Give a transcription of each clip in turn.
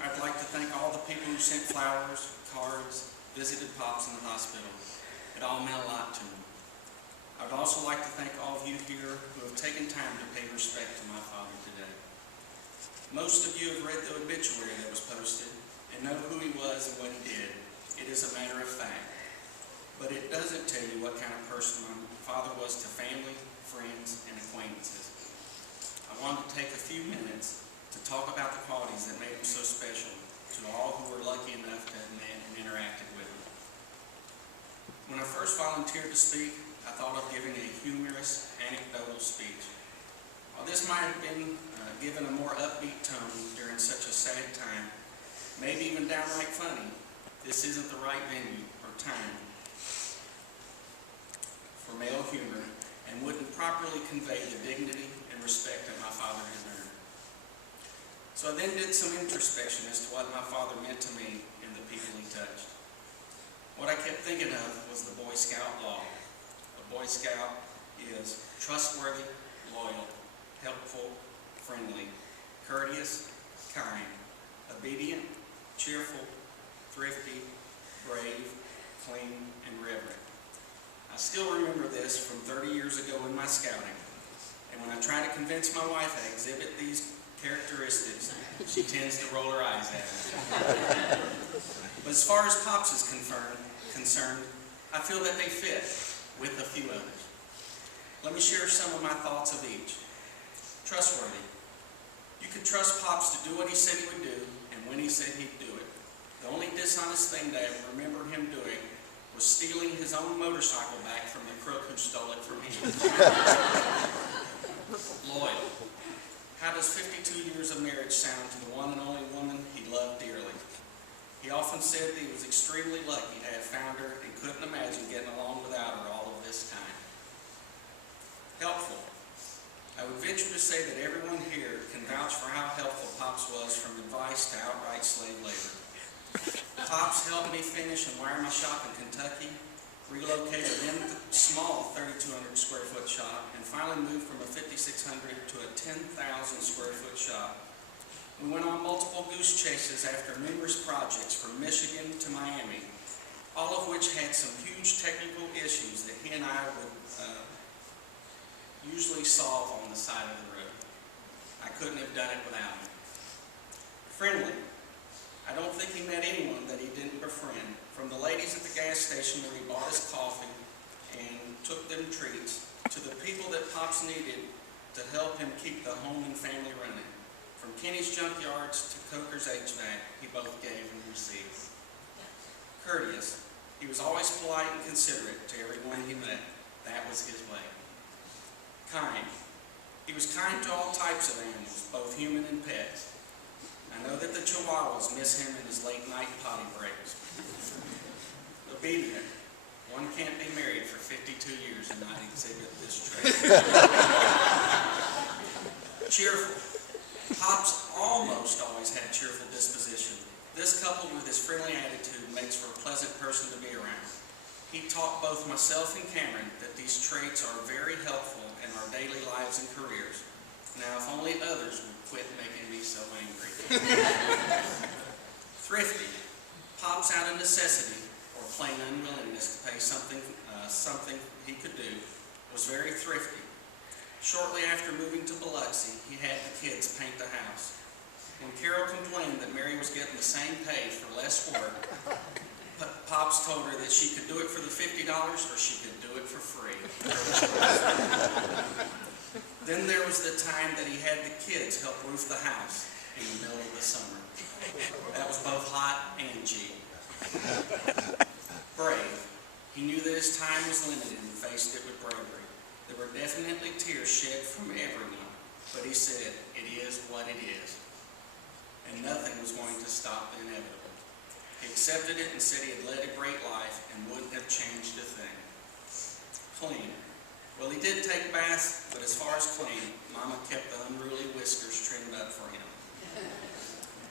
I'd like to thank all the people who sent flowers, cards, visited Pops in the hospital. It all meant a lot to me. I would also like to thank all of you here who have taken time to pay respect to my father today. Most of you have read the obituary that was posted and know who he was and what he did. It is a matter of fact. But it doesn't tell you what kind of person my father was to family, friends, and acquaintances. I wanted to take a few minutes to talk about the qualities that made him so special to all who were lucky enough to have met and interacted with him. When I first volunteered to speak, I thought of giving a humorous, anecdotal speech. While this might have been given a more upbeat tone during such a sad time, maybe even downright funny, this isn't the right venue or time for male humor and wouldn't properly convey the dignity and respect that my father had earned. So I then did some introspection as to what my father meant to me and the people he touched. What I kept thinking of was the Boy Scout law. A Boy Scout is trustworthy, loyal, helpful, friendly, courteous, kind, obedient, cheerful, thrifty, brave, clean, and reverent. I still remember this from 30 years ago in my scouting, and when I try to convince my wife I exhibit these characteristics, she tends to roll her eyes at me. But as far as Pops is concerned, I feel that they fit with a few others. Let me share some of my thoughts of each. Trustworthy. You could trust Pops to do what he said he would do, and when he said he'd do it. The only dishonest thing that I remember him doing was stealing his own motorcycle back from the crook who stole it from him. Loyal. How does 52 years of marriage sound to the one and only woman he loved dearly? He often said that he was extremely lucky to have found her and couldn't imagine getting along without her all of this time. Helpful. I would venture to say that everyone here can vouch for how helpful Pops was, from advice to outright slave labor. Pops helped me finish and wire my shop in Kentucky, relocated in the small 3,200 square foot shop, and finally moved from a 5,600 to a 10,000 square foot shop. We went on multiple goose chases after numerous projects from Michigan to Miami, all of which had some huge technical issues that he and I would usually solve on the side of the road. I couldn't have done it without him. Friendly. I don't think he met anyone that he didn't befriend, from the ladies at the gas station where he bought his coffee and took them treats, to the people that Pops needed to help him keep the home and family running. From Kenny's Junkyards to Coker's HVAC, he both gave and received. Courteous. He was always polite and considerate to everyone he met. That was his way. Kind. He was kind to all types of animals, both human and pets. I know that the Chihuahuas miss him in his late night potty breaks. Obedient. One can't be married for 52 years and not exhibit this trait. Cheerful. Pops almost always had a cheerful disposition. This, coupled with his friendly attitude, makes for a pleasant person to be around. He taught both myself and Cameron that these traits are very helpful in our daily lives and careers. Now, if only others would quit making me so angry. Thrifty. Pops, out of necessity or plain unwillingness to pay something he could do, was very thrifty. Shortly after moving to Biloxi, he had the kids paint the house. When Carol complained that Mary was getting the same pay for less work, Pops told her that she could do it for the $50 or she could do it for free. Then there was the time that he had the kids help roof the house in the middle of the summer. That was both hot and cheap. Brave. He knew that his time was limited and faced it with bravery. There were definitely tears shed from everyone, but he said, "It is what it is." And nothing was going to stop the inevitable. He accepted it and said he had led a great life and wouldn't have changed a thing. Clean. Well, he did take baths, but as far as clean, Mama kept the unruly whiskers trimmed up for him.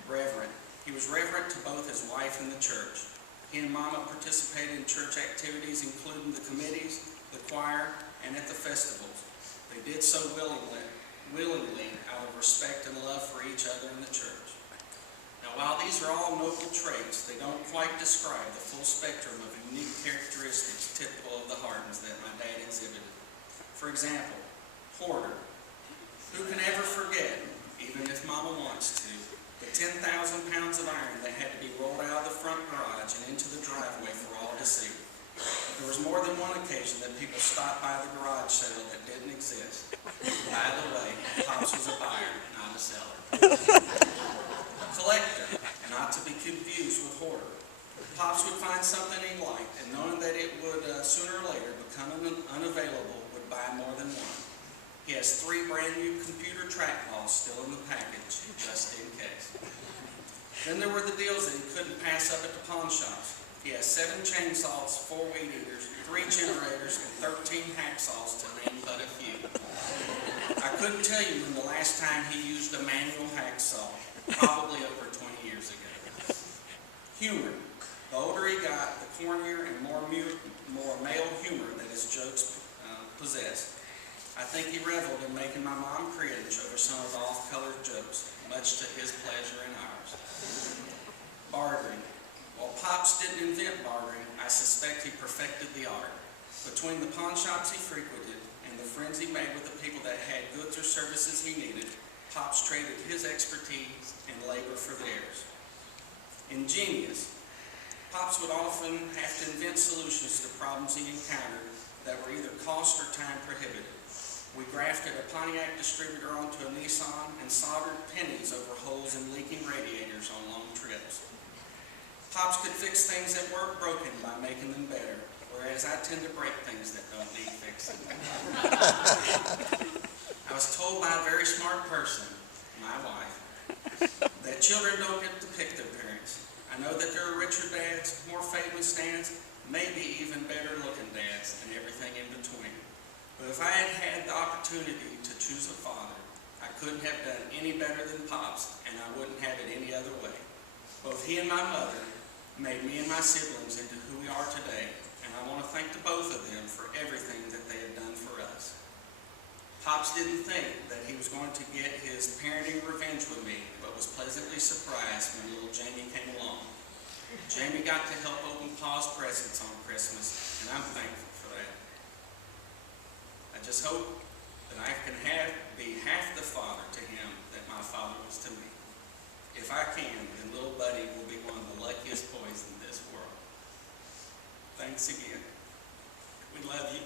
Reverent. He was reverent to both his wife and the church. He and Mama participated in church activities, including the committees, the choir, and at the festivals. They did so willingly out of respect and love for each other in the church. Now, while these are all noble traits, they don't quite describe the full spectrum of unique characteristics typical of the Hardins that my dad exhibited. For example, hoarder. Who can ever forget, even if Mama wants to, the 10,000 pounds of iron that had to be rolled out of the front garage and into the driveway for all to see? There was more than one occasion that people stopped by the garage sale that didn't exist. By the way, Pops was a buyer, not a seller. Collector, not to be confused with hoarder. Pops would find something he liked, and knowing that it would sooner or later become unavailable, would buy more than one. He has 3 brand new computer trackballs still in the package, just in case. Then there were the deals that he couldn't pass up at the pawn shops. He has 7 chainsaws, 4 weed eaters, 3 generators, and 13 hacksaws to name but a few. I couldn't tell you when the last time he used a manual hacksaw, probably over 20 years ago. Humor. The older he got, the cornier and more male humor that his jokes possessed. I think he reveled in making my mom cringe over some of the off-colored jokes, much to his pleasure and ours. Bartering. While Pops didn't invent bartering, I suspect he perfected the art. Between the pawn shops he frequented and the friends he made with the people that had goods or services he needed, Pops traded his expertise and labor for theirs. Ingenious. Pops would often have to invent solutions to problems he encountered that were either cost or time prohibitive. We grafted a Pontiac distributor onto a Nissan and soldered pennies over holes in leaking radiators on long trips. Pops could fix things that weren't broken by making them better, whereas I tend to break things that don't need fixing. I was told by a very smart person, my wife, that children don't get to pick their parents. I know that there are richer dads, more famous dads, maybe even better looking dads, and everything in between. But if I had had the opportunity to choose a father, I couldn't have done any better than Pops, and I wouldn't have it any other way. Both he and my mother made me and my siblings into who we are today, and I want to thank the both of them for everything that they have done for us. Pops didn't think that he was going to get his parenting revenge with me, but was pleasantly surprised when little Jamie came along. Jamie got to help open Pa's presents on Christmas, and I'm thankful for that. I just hope that I can be half the father to him that my father was to me. If I can, then little Buddy will be one of the luckiest boys in this world. Thanks again. We love you.